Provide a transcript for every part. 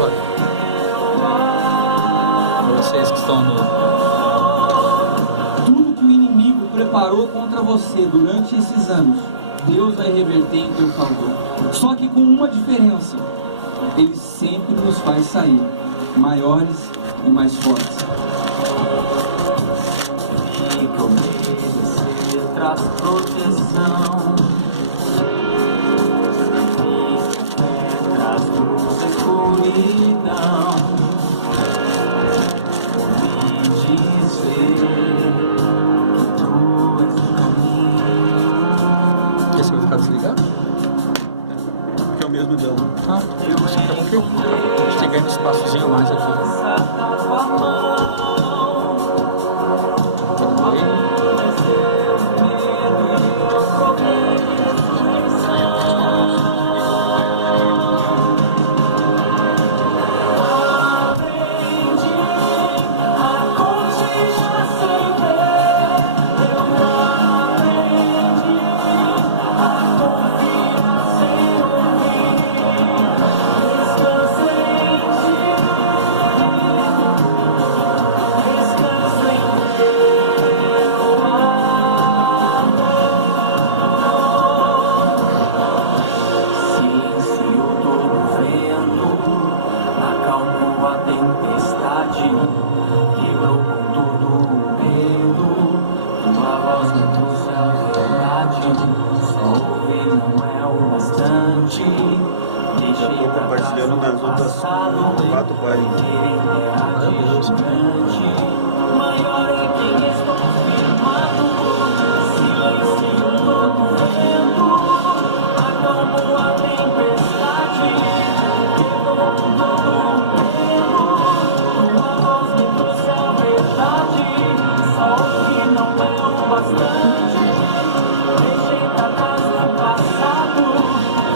Isso aí. Para vocês que estão no... Tudo que o inimigo preparou contra você durante esses anos, Deus vai reverter em teu favor. Só que com uma diferença: Ele sempre nos faz sair maiores e mais fortes. Fica obedecer, traz proteção. Traz luz e escuridão. Me dizer que tu és o caminho. Esse vai ficar desligado? Que é o mesmo dela. Ah, eu não sei como que eu... Cheguei no espaçozinho mais aqui. Compartilhando nas outras 4 páginas. Maior é quem estou firmado, silencio todo vento, acalmo a tempestade, quebrou todo medo, tua voz me trouxe a verdade, só que não é o bastante, deixei pra trás o passado,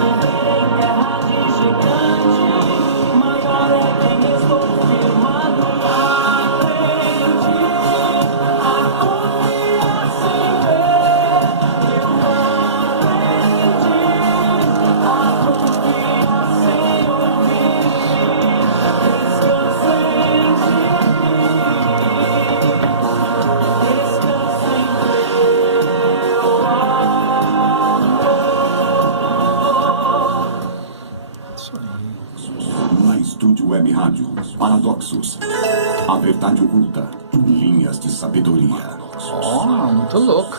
viver em terra de gigante, maior é quem estou firmado, aprendi a confiar sem ver, eu aprendi a confiar sem ouvir, descansa em ti, descansa em teu amor. Isso aí. Na Estúdio Web Rádio, Paradoxos. A verdade oculta em linhas de sabedoria. Oh, muito louco.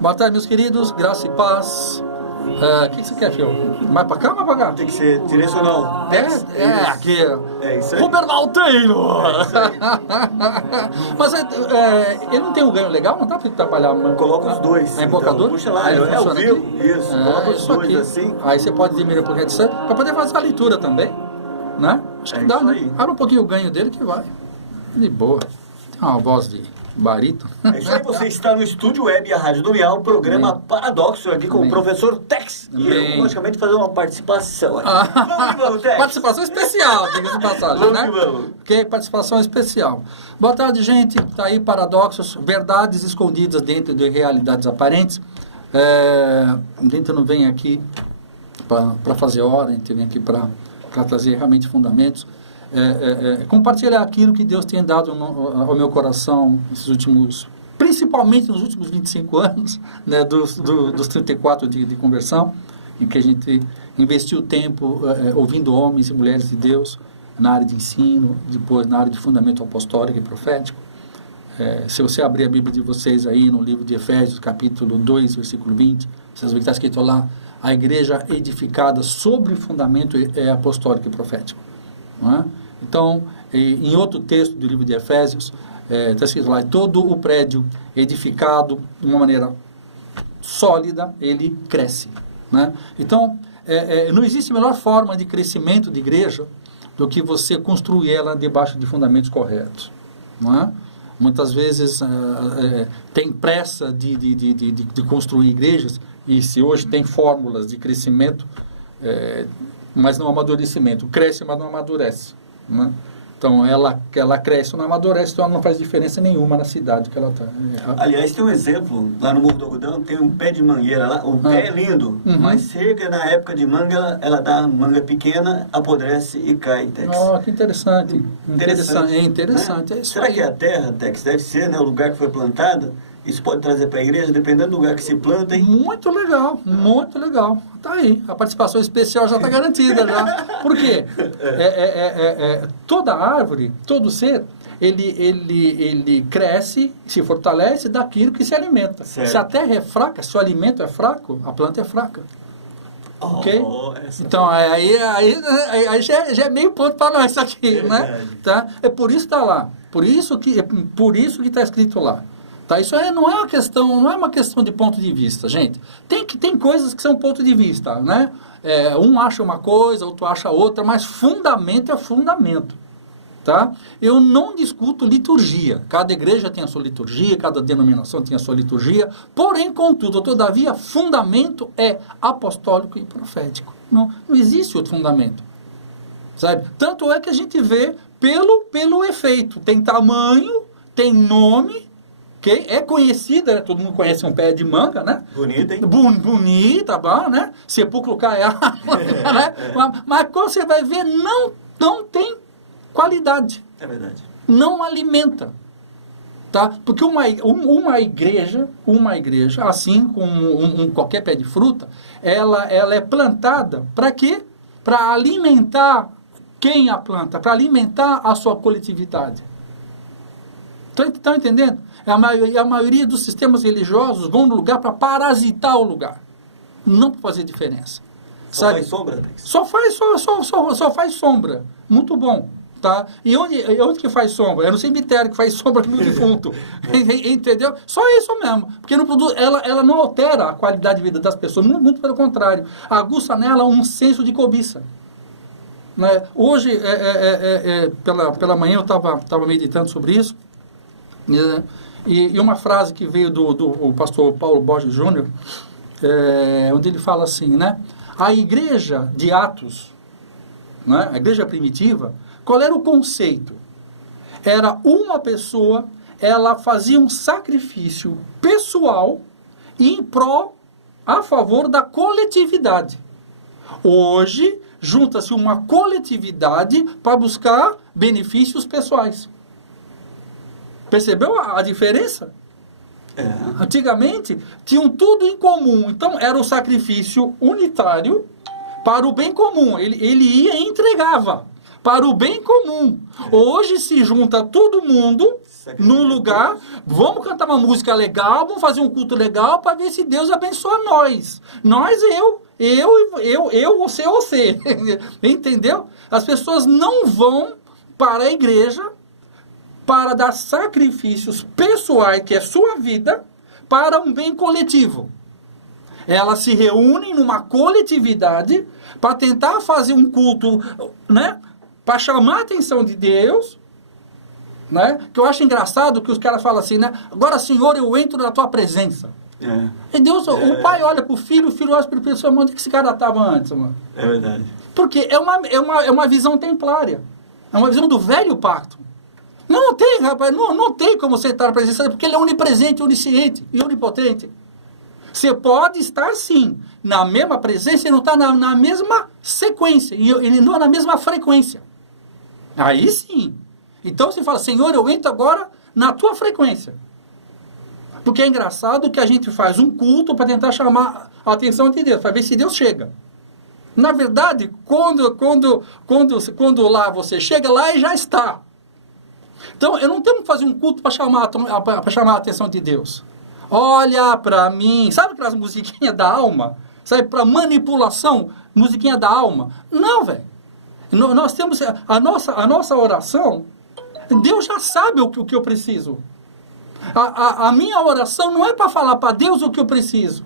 Boa tarde, meus queridos. Graça e paz. O que você quer, filho? Mais pra cá ou mais pra cá? Tem que ser direcional. Aqui. É isso aí. Robert Malteiro! Mas ele não tem um ganho legal? Não dá pra trabalhar? Coloca os dois. É embocador? Então, puxa lá, Aí é o funciona vivo. aqui? Isso, coloca os isso dois aqui. assim. Aí você pode diminuir um pouquinho de sangue pra poder fazer a leitura também, né? Acho que É dá, isso né? aí. Abre um pouquinho o ganho dele que vai. De boa. Tem uma voz de barítono. É isso aí, você está no Estúdio Web, a Rádio do Miau, programa Amém. Paradoxo, aqui com Amém. o professor Tex. E eu, Amém. logicamente, fazer uma participação aqui. Vamos que vamos, Tex. Participação especial, diga-se de passagem, Vamos né? que vamos. Ok, participação especial. Boa tarde, gente. Tá aí Paradoxos, verdades escondidas dentro de realidades aparentes. A gente não vem aqui para fazer hora, a gente vem aqui para trazer realmente fundamentos. Compartilhar aquilo que Deus tem dado ao meu coração esses últimos, principalmente nos últimos 25 anos, né, dos 34 de conversão, em que a gente investiu tempo ouvindo homens e mulheres de Deus na área de ensino, depois na área de fundamento apostólico e profético. Se você abrir a Bíblia de vocês aí no livro de Efésios, capítulo 2, versículo 20, vocês vão estar escrito lá: a igreja edificada sobre o fundamento apostólico e profético. Não é? Então, em outro texto do livro de Efésios, está escrito lá: todo o prédio edificado de uma maneira sólida, ele cresce. Né? Então, não existe melhor forma de crescimento de igreja do que você construir ela debaixo de fundamentos corretos. Não é? Muitas vezes tem pressa de construir igrejas, e se hoje tem fórmulas de crescimento, mas não amadurecimento. Cresce, mas não amadurece. Né? Então, ela cresce ou não amadurece, então ela não faz diferença nenhuma na cidade que ela está. Aliás, tem um exemplo, lá no Morro do Algodão, tem um pé de mangueira lá, o pé é lindo, mas chega na época de manga, ela dá manga pequena, apodrece e cai, Tex. Oh, que interessante. É interessante. Né? É isso. Será aí. que é a terra, Tex? Deve ser, né? O lugar que foi plantada. Isso pode trazer para a igreja, dependendo do lugar que se planta, hein? Muito legal, muito legal. Tá aí, a participação especial já está garantida já. Por quê? Toda árvore, todo ser, ele cresce, se fortalece daquilo que se alimenta. Certo. Se a terra é fraca, se o alimento é fraco, a planta é fraca. Ok? Então, aí já é meio ponto para nós isso aqui, né? Tá? É por isso que está lá. Por isso que está escrito lá. Tá? Isso não é uma questão de ponto de vista, gente. Tem coisas que são ponto de vista, né? Um acha uma coisa, outro acha outra, mas fundamento é fundamento. Tá? Eu não discuto liturgia. Cada igreja tem a sua liturgia, cada denominação tem a sua liturgia. Porém, contudo, todavia, fundamento é apostólico e profético. Não existe outro fundamento. Sabe? Tanto é que a gente vê pelo efeito. Tem tamanho, tem nome, que é conhecida, né? Todo mundo conhece um pé de manga, né? Bonita, hein? Bonita, bom, né? Sepulcro caiado, né? Mas quando você vai ver, não tem qualidade. É verdade. Não alimenta. Tá? Porque uma igreja, assim como qualquer pé de fruta, ela é plantada para quê? Para alimentar quem a planta, para alimentar a sua coletividade. Estão entendendo? A maioria dos sistemas religiosos vão no lugar para parasitar o lugar. Não para fazer diferença. Só faz sombra, Tex? Só faz sombra. Muito bom. Tá? E onde que faz sombra? É no cemitério que faz sombra no defunto. Entendeu? Só isso mesmo. Porque não produz, ela não altera a qualidade de vida das pessoas. Muito pelo contrário. Aguça nela um senso de cobiça. Né? Hoje, pela manhã, eu estava meditando sobre isso. Né? E uma frase que veio do pastor Paulo Borges Júnior, onde ele fala assim, né? A igreja de Atos, né? A igreja primitiva, qual era o conceito? Era uma pessoa, ela fazia um sacrifício pessoal a favor da coletividade. Hoje, junta-se uma coletividade para buscar benefícios pessoais. Percebeu a diferença? Antigamente, tinham tudo em comum. Então, era o sacrifício unitário para o bem comum. Ele ia e entregava para o bem comum. Hoje se junta todo mundo num lugar, vamos cantar uma música legal, vamos fazer um culto legal para ver se Deus abençoa nós. Você. Entendeu? As pessoas não vão para a igreja para dar sacrifícios pessoais, que é sua vida, para um bem coletivo. Elas se reúnem numa coletividade para tentar fazer um culto, né? Para chamar a atenção de Deus, né? Que eu acho engraçado que os caras falam assim, né? Agora, Senhor, eu entro na tua presença. E Deus, o pai olha para o filho olha para o filho, onde que esse cara estava antes, mano? É verdade. Porque é uma visão templária. É uma visão do velho pacto. Não tem, rapaz, não tem como você estar na presença dele, porque ele é onipresente, onisciente e onipotente. Você pode estar, sim, na mesma presença e não está na mesma sequência, e não na mesma frequência. Aí sim. Então você fala, Senhor, eu entro agora na tua frequência. Porque é engraçado que a gente faz um culto para tentar chamar a atenção de Deus, para ver se Deus chega. Na verdade, quando lá você chega, lá e já está. Então, eu não tenho que fazer um culto para chamar a atenção de Deus. Olha para mim. Sabe aquelas musiquinhas da alma? Sabe, para manipulação, musiquinha da alma? Não, velho. Nós temos a nossa oração. Deus já sabe o que eu preciso. A minha oração não é para falar para Deus o que eu preciso.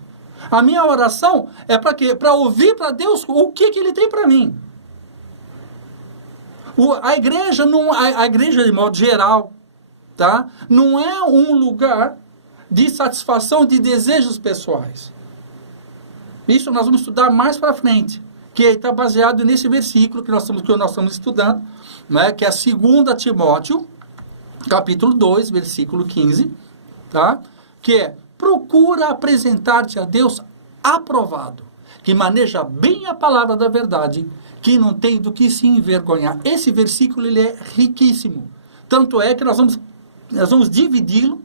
A minha oração é para quê? Para ouvir para Deus o que Ele tem para mim. A igreja, de modo geral, tá? Não é um lugar de satisfação de desejos pessoais. Isso nós vamos estudar mais para frente. que está baseado nesse versículo que nós estamos estudando, né, que é 2 Timóteo, capítulo 2, versículo 15, tá? Que é: procura apresentar-te a Deus aprovado, que maneja bem a palavra da verdade, que não tem do que se envergonhar. Esse versículo ele é riquíssimo. Tanto é que nós vamos dividi-lo,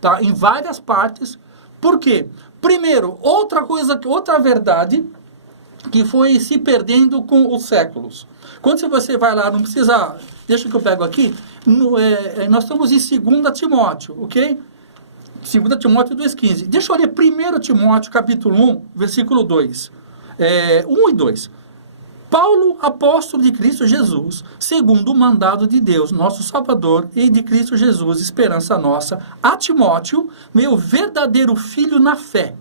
tá, em várias partes. Por quê? Primeiro, outra verdade que foi se perdendo com os séculos. Quando você vai lá, não precisa... Deixa que eu pego aqui. Nós estamos em 2 Timóteo, ok? 2 Timóteo 2,15. Deixa eu ler 1 Timóteo, capítulo 1, versículo 2. 1 e 2. Paulo, apóstolo de Cristo Jesus, segundo o mandado de Deus, nosso Salvador, e de Cristo Jesus, esperança nossa, a Timóteo, meu verdadeiro filho na fé.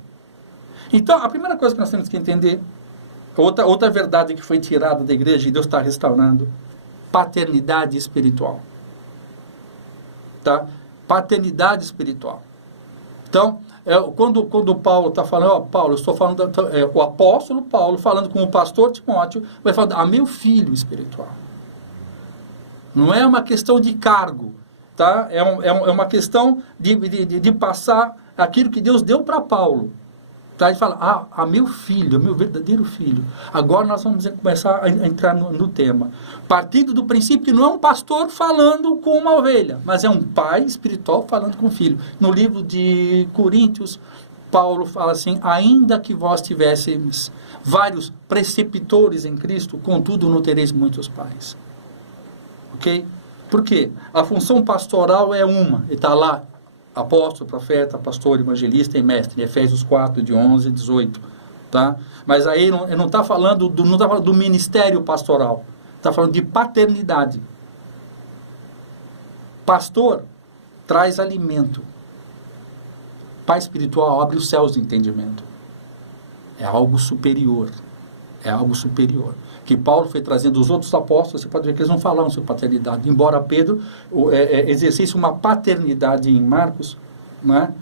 Então, a primeira coisa que nós temos que entender, outra verdade que foi tirada da igreja e Deus está restaurando, paternidade espiritual. Tá? Paternidade espiritual. Então, quando Paulo está falando, Paulo, eu estou falando, o apóstolo Paulo falando com o pastor Timóteo, vai falar, meu filho espiritual. Não é uma questão de cargo, tá? É uma questão de passar aquilo que Deus deu para Paulo. Tá? Ele fala, meu filho, meu verdadeiro filho. Agora nós vamos começar a entrar no tema. Partindo do princípio que não é um pastor falando com uma ovelha, mas é um pai espiritual falando com o filho. No livro de Coríntios, Paulo fala assim, ainda que vós tivesseis vários preceptores em Cristo, contudo não tereis muitos pais. Ok? Por quê? A função pastoral é uma, e está lá, apóstolo, profeta, pastor, evangelista e mestre, em Efésios 4, de 11 e 18, tá? Mas aí não está falando do ministério pastoral, está falando de paternidade. Pastor traz alimento. Pai espiritual abre os céus de entendimento. É algo superior. É algo superior. Que Paulo foi trazendo os outros apóstolos, você pode ver que eles não falavam sobre paternidade. Embora Pedro exercesse uma paternidade em Marcos, né?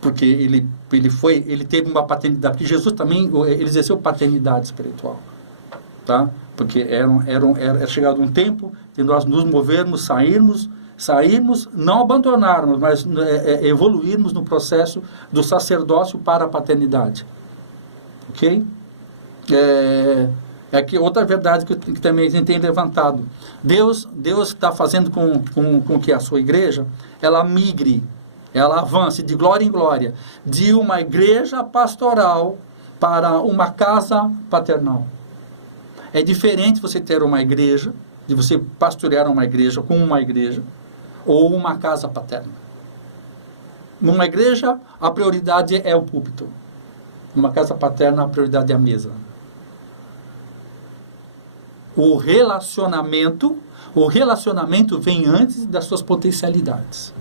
Porque ele teve uma paternidade. Porque Jesus também ele exerceu paternidade espiritual. Tá? Porque era chegado um tempo de nós nos movermos, sairmos, não abandonarmos, mas evoluirmos no processo do sacerdócio para a paternidade. Ok? Que outra verdade que também a gente tem levantado. Deus está fazendo com que a sua igreja, ela migre, ela avance de glória em glória, de uma igreja pastoral para uma casa paternal. É diferente você ter uma igreja, de você pastorear uma igreja com uma igreja, ou uma casa paterna. Numa igreja, a prioridade é o púlpito. Numa casa paterna, a prioridade é a mesa. O relacionamento vem antes das suas potencialidades.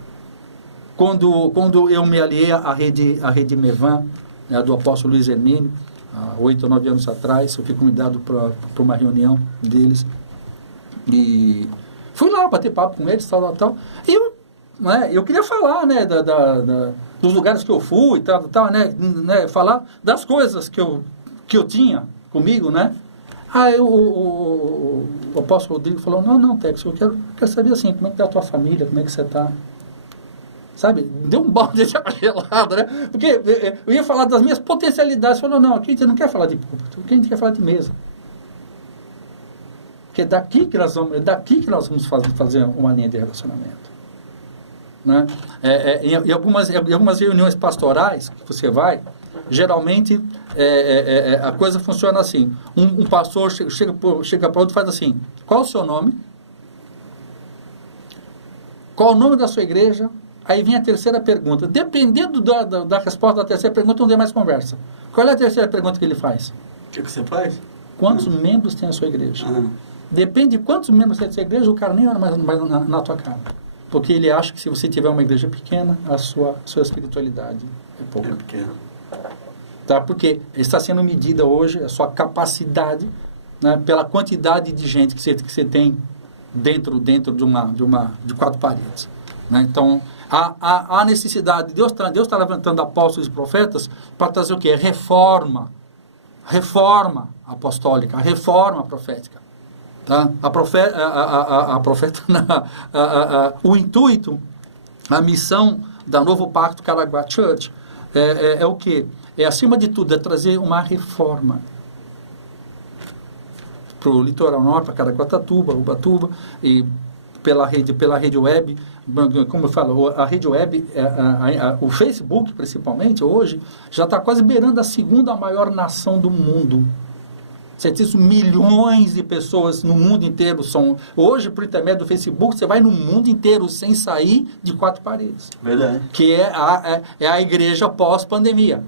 Quando eu me aliei à rede Mevan, né, do apóstolo Luiz Hermínio, há 8 ou 9 anos atrás, eu fui convidado para uma reunião deles, e fui lá bater papo com eles, tal. E eu queria falar, né, dos lugares que eu fui, né, falar das coisas que eu tinha comigo, né. Aí o apóstolo Rodrigo falou, não, Tex, eu quero saber assim, como é que está a tua família, como é que você está? Sabe, deu um balde de água gelada, né? Porque eu ia falar das minhas potencialidades, falou, não, aqui a gente não quer falar de púlpito, aqui a gente quer falar de mesa. Porque é daqui que nós vamos fazer uma linha de relacionamento. Né? Em algumas reuniões pastorais que você vai, geralmente a coisa funciona assim. Um pastor chega para outro e faz assim, qual o seu nome? Qual o nome da sua igreja? Aí vem a terceira pergunta. Dependendo da resposta da terceira pergunta, não tem mais conversa. Qual é a terceira pergunta que ele faz? O que você faz? Quantos membros tem a sua igreja? Depende de quantos membros tem a sua igreja, o cara nem olha mais na tua cara. Porque ele acha que se você tiver uma igreja pequena, a sua espiritualidade é pouca. É pequena. Tá? Porque está sendo medida hoje a sua capacidade, né, pela quantidade de gente que você tem dentro de 4 paredes. Né? Então, há necessidade. Deus está levantando apóstolos e profetas para trazer o quê? Reforma. reforma apostólica, a reforma profética. Tá? O intuito, a missão da Novo Pacto Caraguá Church é o quê? É, acima de tudo, é trazer uma reforma para o litoral norte, para Caraguatatuba, Ubatuba, e pela rede web, como eu falo, a rede web, o Facebook, principalmente, hoje, já está quase beirando a segunda maior nação do mundo. Milhões de pessoas no mundo inteiro são... Hoje, por intermédio do Facebook, você vai no mundo inteiro sem sair de 4 paredes. Verdade. Que é a igreja pós-pandemia.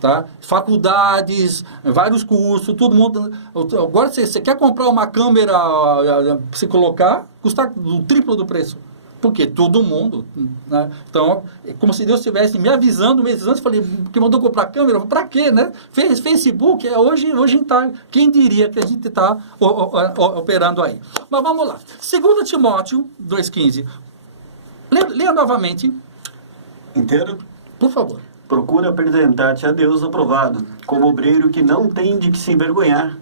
Tá? Faculdades, vários cursos, todo mundo... Agora, você quer comprar uma câmera para você colocar, custa o triplo do preço. Porque todo mundo, né? Então, é como se Deus estivesse me avisando meses antes, falei, que mandou comprar câmera, para quê, né? Facebook, hoje está, quem diria que a gente está operando aí. Mas vamos lá. 2 Timóteo 2,15. Leia novamente. Inteiro? Por favor. Procura apresentar-te a Deus aprovado, como obreiro que não tem de que se envergonhar,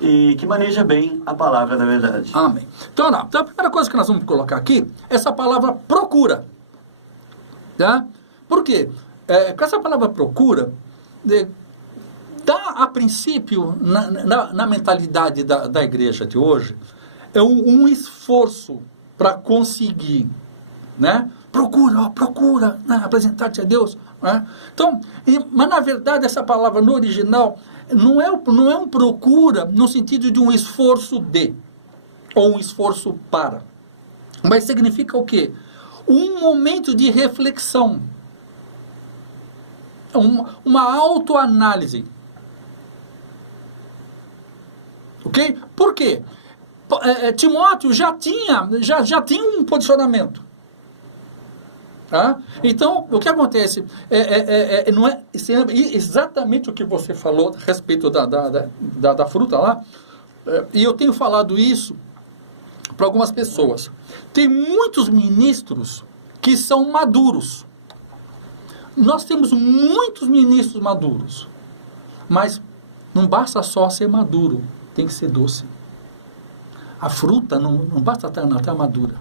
e que maneja bem a palavra da verdade. Amém. Então, a primeira coisa que nós vamos colocar aqui é essa palavra procura. Tá? Por quê? Com essa palavra procura, dá a princípio, na mentalidade da igreja de hoje, é um esforço para conseguir, né? Procura, né? Apresentar-te a Deus. Né? Então, mas na verdade essa palavra no original não é um procura no sentido de um esforço de, ou um esforço para. Mas significa o quê? Um momento de reflexão. Uma autoanálise. Ok? Por quê? Timóteo já tinha um posicionamento. Tá? Então, o que acontece não é exatamente o que você falou a respeito da fruta lá, e eu tenho falado isso para algumas pessoas. Tem muitos ministros que são maduros. Nós temos muitos ministros maduros, mas não basta só ser maduro, tem que ser doce. A fruta não basta estar madura.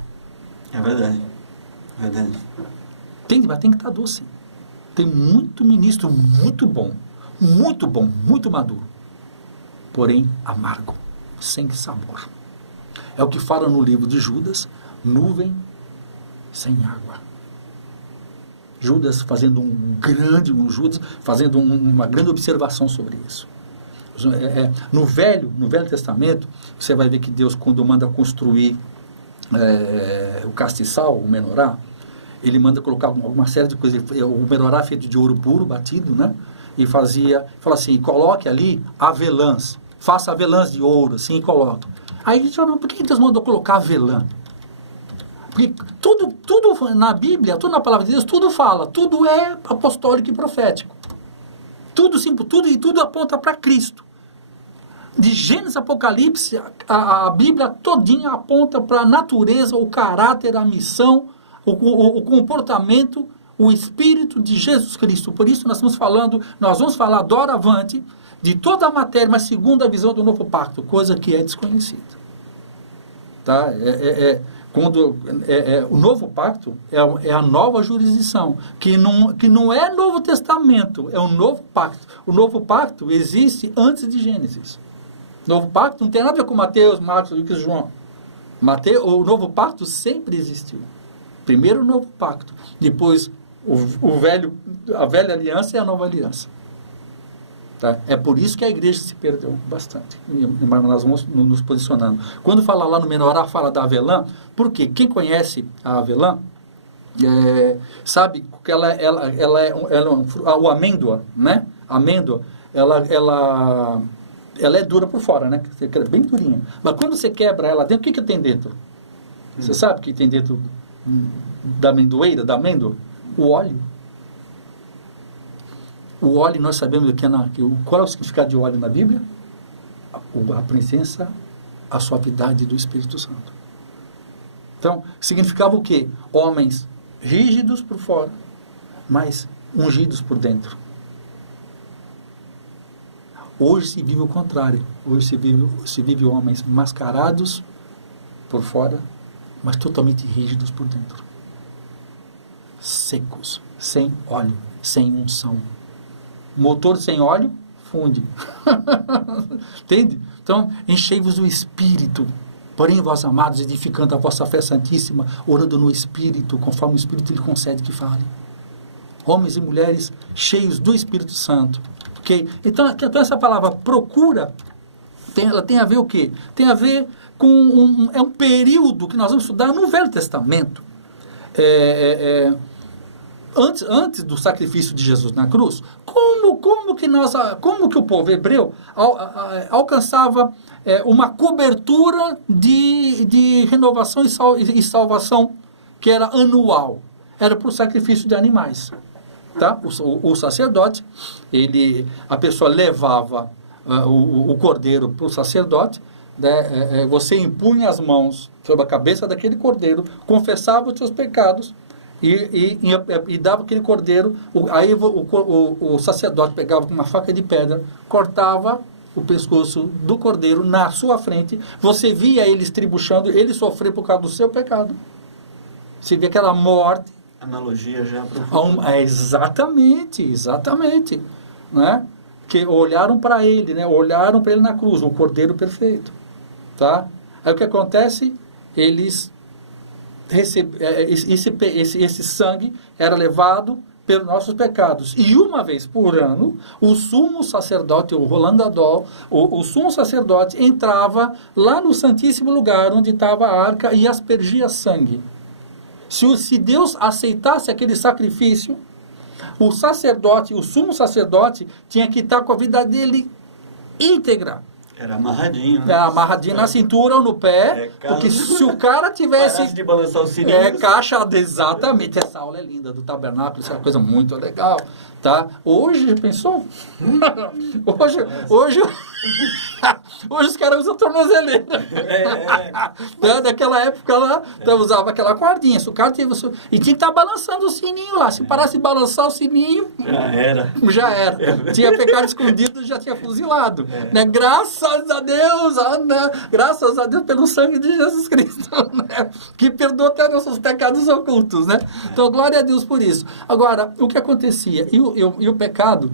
É verdade. Verdade. Tem que estar doce. Tem muito ministro muito bom, muito maduro, porém amargo, sem sabor. É o que fala no livro de Judas, nuvem sem água. Judas fazendo uma grande observação sobre isso. No Velho Testamento, você vai ver que Deus, quando manda construir o castiçal, o menorá, ele manda colocar alguma série de coisas. O menorá feito de ouro puro, batido, né? E fala assim, coloque ali avelãs, faça avelãs de ouro, assim, e coloca. Aí a gente fala, por que Deus mandou colocar avelã? Porque tudo na Bíblia, tudo na palavra de Deus, tudo fala, tudo é apostólico e profético. Tudo aponta para Cristo. De Gênesis a Apocalipse, a Bíblia todinha aponta para a natureza, o caráter, a missão, o comportamento, o Espírito de Jesus Cristo. Por isso nós vamos falar doravante de toda a matéria, mas segundo a visão do Novo Pacto, coisa que é desconhecida. Tá? O Novo Pacto é a nova jurisdição, que não é Novo Testamento, é o Novo Pacto. O Novo Pacto existe antes de Gênesis. O Novo Pacto não tem nada a ver com Mateus, Marcos, Lucas e João. O Novo Pacto sempre existiu. Primeiro o Novo Pacto, depois a velha aliança e a nova aliança. Tá? É por isso que a igreja se perdeu bastante. Mas nós vamos nos posicionando. Quando fala lá no menorá, fala da avelã, porque quem conhece a avelã sabe que ela é o amêndoa, né? A amêndoa, ela é dura por fora, né? É bem durinha. Mas quando você quebra ela dentro, o que tem dentro? Você sabe o que tem dentro da amendoeira, da amêndoa? O óleo. O óleo, nós sabemos qual é o significado de óleo na Bíblia? A presença, a suavidade do Espírito Santo. Então, significava o quê? Homens rígidos por fora, mas ungidos por dentro. Hoje se vive o contrário. Hoje se vive homens mascarados por fora, mas totalmente rígidos por dentro. Secos, sem óleo, sem unção. Motor sem óleo, funde. Entende? Então, enchei-vos do Espírito. Porém, vós, amados, edificando a vossa fé santíssima, orando no Espírito, conforme o Espírito lhe concede que fale. Homens e mulheres cheios do Espírito Santo. Okay? Então essa palavra procura, ela tem a ver o quê? Tem a ver com um período que nós vamos estudar no Velho Testamento. Antes do sacrifício de Jesus na cruz, como que o povo hebreu alcançava uma cobertura de renovação e salvação que era anual? Era por sacrifício de animais. Tá? O sacerdote, a pessoa levava o cordeiro para o sacerdote, né? Você impunha as mãos sobre a cabeça daquele cordeiro, confessava os seus pecados e dava aquele cordeiro. Aí o sacerdote pegava com uma faca de pedra, cortava o pescoço do cordeiro na sua frente. Você via ele estribuchando, ele sofrer por causa do seu pecado. Você vê aquela morte. Analogia já profunda. Exatamente. Né? Que olharam para ele, né? Olharam para ele na cruz, o cordeiro perfeito. Tá? Aí o que acontece? Eles esse sangue era levado pelos nossos pecados. E uma vez por ano, o sumo sacerdote, o Roland Gadol, o sumo sacerdote entrava lá no Santíssimo Lugar, onde estava a arca, e aspergia sangue. Se Deus aceitasse aquele sacrifício, o sacerdote, o sumo sacerdote, tinha que estar com a vida dele íntegra. Era amarradinho, né? Era amarradinho na cintura ou no pé, porque se o cara tivesse... Parasse de balançar o sininho. Caixa, exatamente. Essa aula é linda do tabernáculo, isso é uma coisa muito legal, tá? Hoje, pensou? Hoje os caras usam tornozeleira. Naquela época lá, usava aquela cordinha. Se o cara tinha que estar balançando o sininho lá. Se parasse de balançar o sininho... Já era. Tinha pecado escondido, já tinha fuzilado. Né? Graças a Deus, graças a Deus pelo sangue de Jesus Cristo, né? Que perdoa até nossos pecados ocultos, né? Então, glória a Deus por isso. Agora, o que acontecia? E o pecado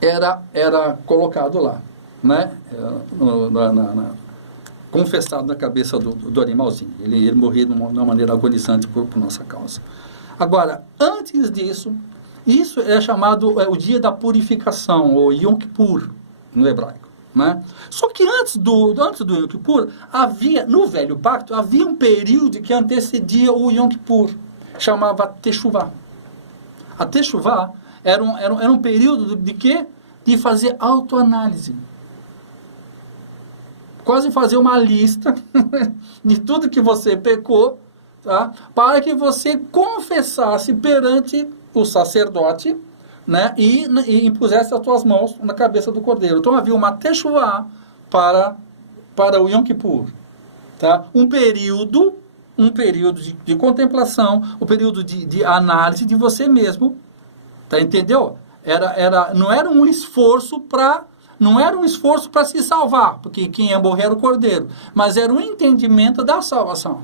era colocado lá, né? Confessado na cabeça do animalzinho. Ele morria de uma maneira agonizante por nossa causa. Agora, antes disso, isso é chamado o dia da purificação, ou Yom Kippur, no hebraico. Né? Só que antes do Yom Kippur, no Velho Pacto, havia um período que antecedia o Yom Kippur, chamava Teshuvah. A Teshuvah era um período de quê? De fazer autoanálise. Quase fazer uma lista de tudo que você pecou, tá? Para que você confessasse perante o sacerdote, né? E impusesse as tuas mãos na cabeça do cordeiro. Então havia uma Teshuvah para o Yom Kippur. Tá? Um período de contemplação, um período de análise de você mesmo. Tá? Entendeu? Não era um esforço para se salvar, porque quem ia morrer era o cordeiro, mas era um entendimento da salvação.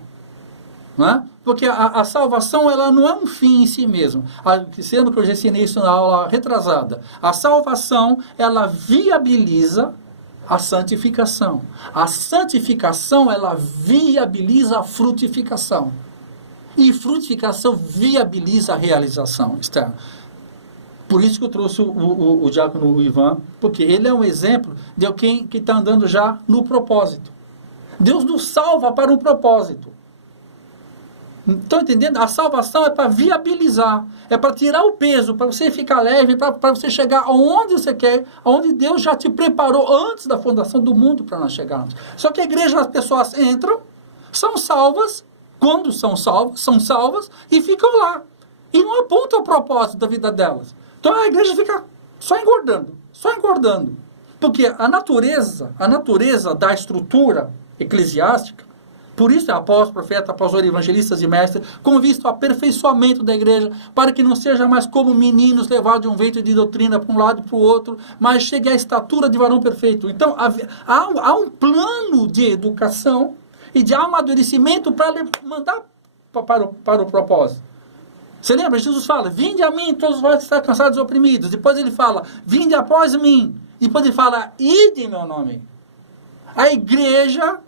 Né? Porque a salvação, ela não é um fim em si mesmo. Sendo que eu já ensinei isso na aula retrasada. A salvação, ela viabiliza a santificação. A santificação, ela viabiliza a frutificação. E frutificação viabiliza a realização externa. Por isso que eu trouxe o diácono Ivan, porque ele é um exemplo de alguém que está andando já no propósito. Deus nos salva para um propósito. Estão entendendo? A salvação é para viabilizar, é para tirar o peso, para você ficar leve, para você chegar aonde você quer, aonde Deus já te preparou antes da fundação do mundo para nós chegarmos. Só que a igreja, as pessoas entram, são salvas, quando são salvas e ficam lá. E não apontam o propósito da vida delas. Então a igreja fica só engordando. Porque a natureza da estrutura eclesiástica, Por isso é apóstolo, profeta, pastor, evangelistas e mestres, com visto ao aperfeiçoamento da igreja, para que não seja mais como meninos levados de um vento de doutrina para um lado e para o outro, mas chegue à estatura de varão perfeito. Então, há um plano de educação e de amadurecimento para mandar para o propósito. Você lembra? Jesus fala, vinde a mim todos vós que estão cansados e oprimidos. Depois ele fala, vinde após mim. Depois ele fala, ide em meu nome. A igreja,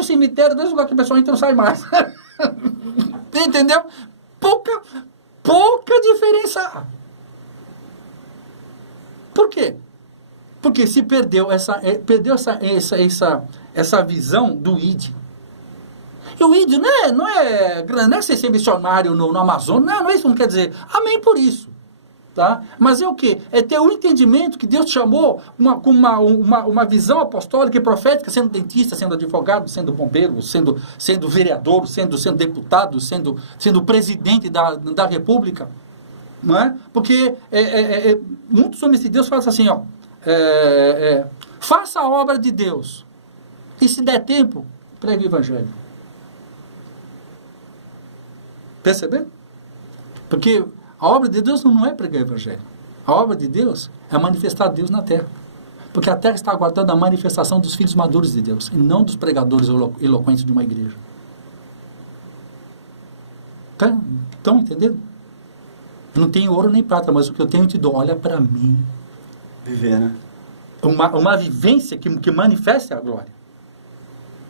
o cemitério, dois lugares que a pessoa entra e não sai mais. Entendeu? Pouca diferença. Por quê? Porque se perdeu essa visão do id. E o id não é ser missionário no Amazonas, não é isso que não quer dizer. Amém por isso. Tá? Mas é o quê? É ter o entendimento que Deus te chamou com uma visão apostólica e profética, sendo dentista, sendo advogado, sendo bombeiro, sendo vereador, sendo deputado, sendo presidente da República. Não é? Porque muitos homens de Deus falam assim, ó, faça a obra de Deus e se der tempo, pregue o evangelho. Percebeu? Porque a obra de Deus não é pregar o evangelho. A obra de Deus é manifestar Deus na terra. Porque a terra está aguardando a manifestação dos filhos maduros de Deus, e não dos pregadores eloquentes de uma igreja. Estão entendendo? Eu não tenho ouro nem prata, mas o que eu tenho te dou. Olha para mim. Viver, né? Uma vivência que manifeste a glória.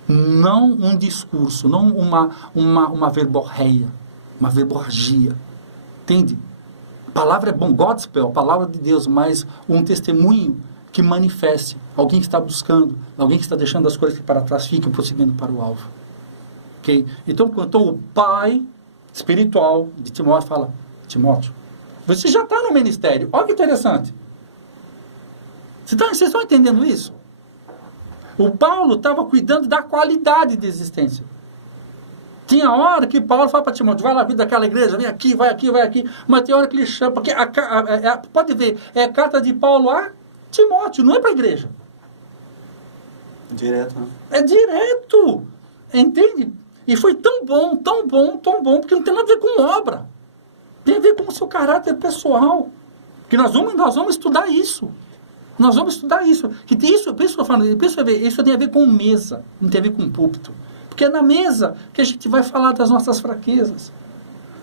Não um discurso, não uma verborreia, uma verborgia. Entende? A palavra é bom, Godspell, a palavra de Deus, mas um testemunho que manifeste alguém que está buscando, alguém que está deixando as coisas que para trás fiquem prosseguindo para o alvo. Okay? Então o pai espiritual de Timóteo fala, Timóteo, você já está no ministério. Olha que interessante. Vocês estão entendendo isso? O Paulo estava cuidando da qualidade de existência. Tinha hora que Paulo fala para Timóteo, vai lá, cuida daquela igreja, vem aqui, vai aqui, vai aqui. Mas tem hora que ele chama, porque pode ver, é a carta de Paulo a Timóteo, não é para a igreja. Direto, né? É direto. Entende? E foi tão bom, porque não tem nada a ver com obra. Tem a ver com o seu caráter pessoal. Que nós vamos estudar isso. Nós vamos estudar isso. Que isso, por isso que eu falo, isso tem a ver com mesa, não tem a ver com púlpito. Porque é na mesa que a gente vai falar das nossas fraquezas.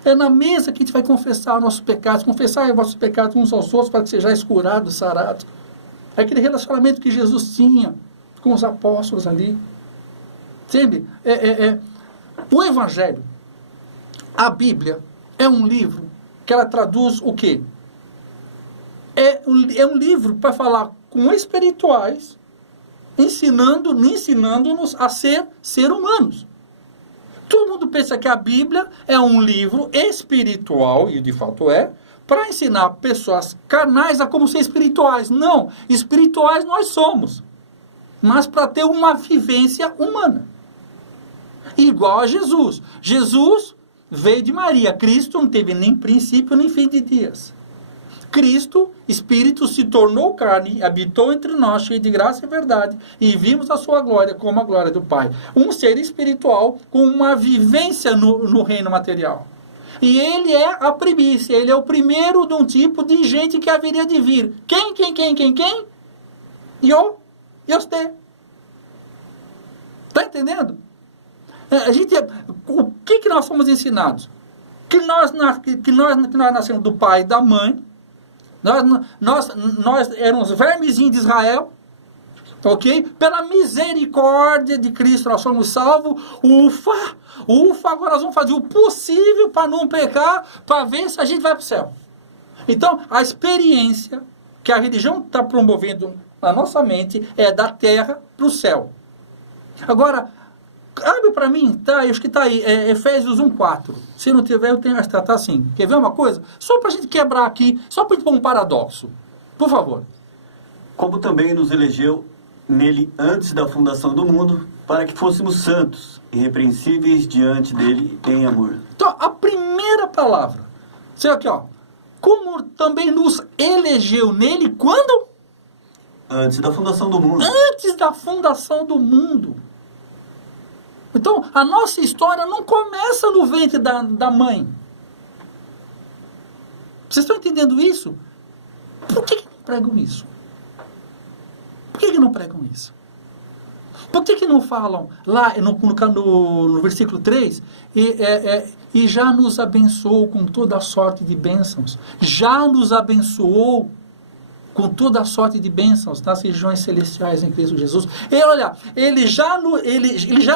É na mesa que a gente vai confessar nossos pecados, confessar os vossos pecados uns aos outros para que sejais curados, sarados. É aquele relacionamento que Jesus tinha com os apóstolos ali. Entende? O Evangelho, a Bíblia, é um livro que ela traduz o quê? É um livro para falar com espirituais, ensinando-nos a ser humanos. Todo mundo pensa que a Bíblia é um livro espiritual, e de fato é, para ensinar pessoas carnais a como ser espirituais. Não, espirituais nós somos, mas para ter uma vivência humana. Igual a Jesus. Jesus veio de Maria. Cristo não teve nem princípio nem fim de dias. Cristo, Espírito, se tornou carne, habitou entre nós, cheio de graça e verdade, e vimos a sua glória como a glória do Pai. Um ser espiritual com uma vivência no reino material. E ele é a primícia, ele é o primeiro de um tipo de gente que haveria de vir. Quem? Eu e você. Está entendendo? O que nós fomos ensinados? Que nós nascemos do pai e da mãe. Nós éramos vermezinhos de Israel, ok? Pela misericórdia de Cristo nós somos salvos. Ufa, agora nós vamos fazer o possível para não pecar, para ver se a gente vai para o céu. Então, a experiência que a religião está promovendo na nossa mente é da terra para o céu. Agora, abre para mim, tá? Acho que está aí, Efésios 1:4. Se não tiver, eu tenho que tratar assim. Quer ver uma coisa? Só para a gente quebrar aqui, só para a gente pôr um paradoxo. Por favor. Como também nos elegeu nele antes da fundação do mundo, para que fôssemos santos, irrepreensíveis diante dele em amor. Então, a primeira palavra. Sei aqui, ó. Como também nos elegeu nele, quando? Antes da fundação do mundo. Antes da fundação do mundo. Então, a nossa história não começa no ventre da mãe. Vocês estão entendendo isso? Por que não pregam isso? Por que não pregam isso? Por que não falam lá no versículo 3? E já nos abençoou com toda a sorte de bênçãos. Já nos abençoou com toda a sorte de bênçãos nas regiões celestiais em Cristo Jesus. E olha, ele já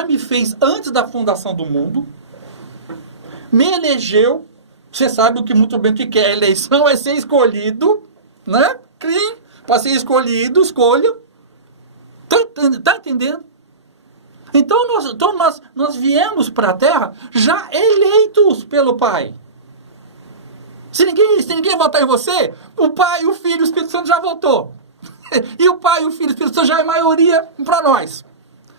me fez antes da fundação do mundo, me elegeu. Você sabe muito bem o que é eleição, é ser escolhido, né? Para ser escolhido, escolha. Está entendendo? Então nós viemos para a Terra já eleitos pelo Pai. Se ninguém votar em você, o Pai, o Filho e o Espírito Santo já votou. E o Pai, o Filho e o Espírito Santo já é maioria para nós.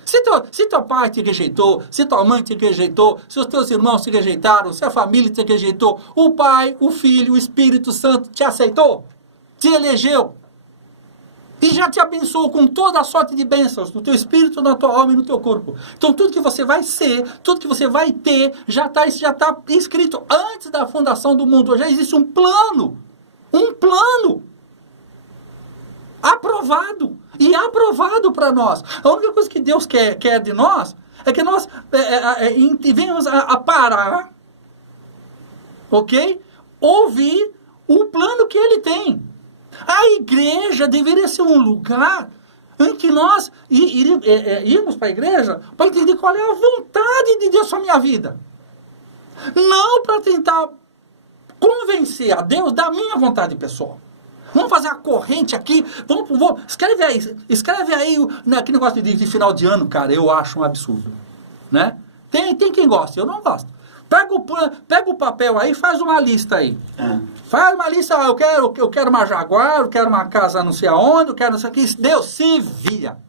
Se teu pai te rejeitou, se tua mãe te rejeitou, se os teus irmãos te rejeitaram, se a família te rejeitou, o Pai, o Filho, o Espírito Santo te aceitou, te elegeu. E já te abençoou com toda a sorte de bênçãos no teu espírito, na tua alma e no teu corpo. Então tudo que você vai ser, tudo que você vai ter, já está escrito antes da fundação do mundo. Já existe um plano aprovado e aprovado para nós. A única coisa que Deus quer de nós é que nós venhamos a parar, ok? Ouvir o plano que Ele tem. A igreja deveria ser um lugar em que nós íamos para a igreja para entender qual é a vontade de Deus para a minha vida. Não para tentar convencer a Deus da minha vontade pessoal. Vamos fazer a corrente aqui. Escreve aí aquele negócio de final de ano, cara. Eu acho um absurdo. Né? Tem quem gosta, eu não gosto. Pega o papel aí e faz uma lista aí. Faz uma lista, eu quero uma Jaguar, eu quero uma casa não sei aonde, eu quero não sei o que. Deus se vira.